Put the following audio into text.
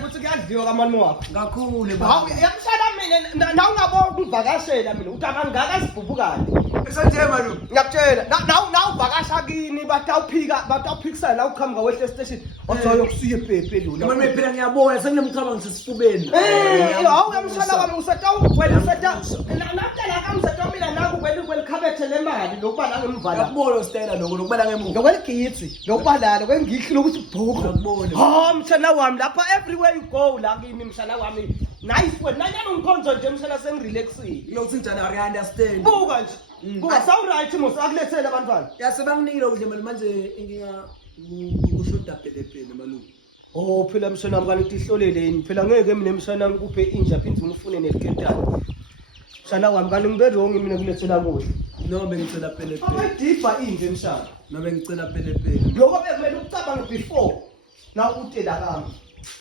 ukuthi kuyadliwa kamani wakho. Kakhulu Hawu yamshana mina na ungabona ukuvakashela mina uthi abangaka sibhubukane. Esenjema lo. Ngiyakutshela na uvakasha kini batawuphikisana la uqhamuka wehle station. Ozoyo kusuye ibhebhe lo. Noma phela ngiyabona senginemcabanga sesifubeni. Hawu yamshana wami usatawukwela natala kamsatwa mina naku kwelikhabethe lemali lokuba la ngemvala. Ngiyabona stela lokubala ngemuva. Lokweligitsi lokubalala kwengihli lokuthi bhuku. Ngiyabona. Ha mshana wami lapha everywhere you go la kimi mshana wami. Nice wena nanyana ungikhonzo nje mshana sengirelaxile. Uyothi njani I understand. Buka nje. Buka sawu right musakulethela abantwana. Yasebanginikile udle manje inkinga kushoda pelepele malume. Oh phela mshana wami kanti ihloleleni phela ngeke mina mshana ngikuphe inja phindze ungifune neliketani. Mshana wami kanti ngibe wrong mina kulethela kuhle. No bengicela pelepele. Awedipa inje mshana. No bengicela pelepele. Lokho bekumele ukucabanga before na utela kami.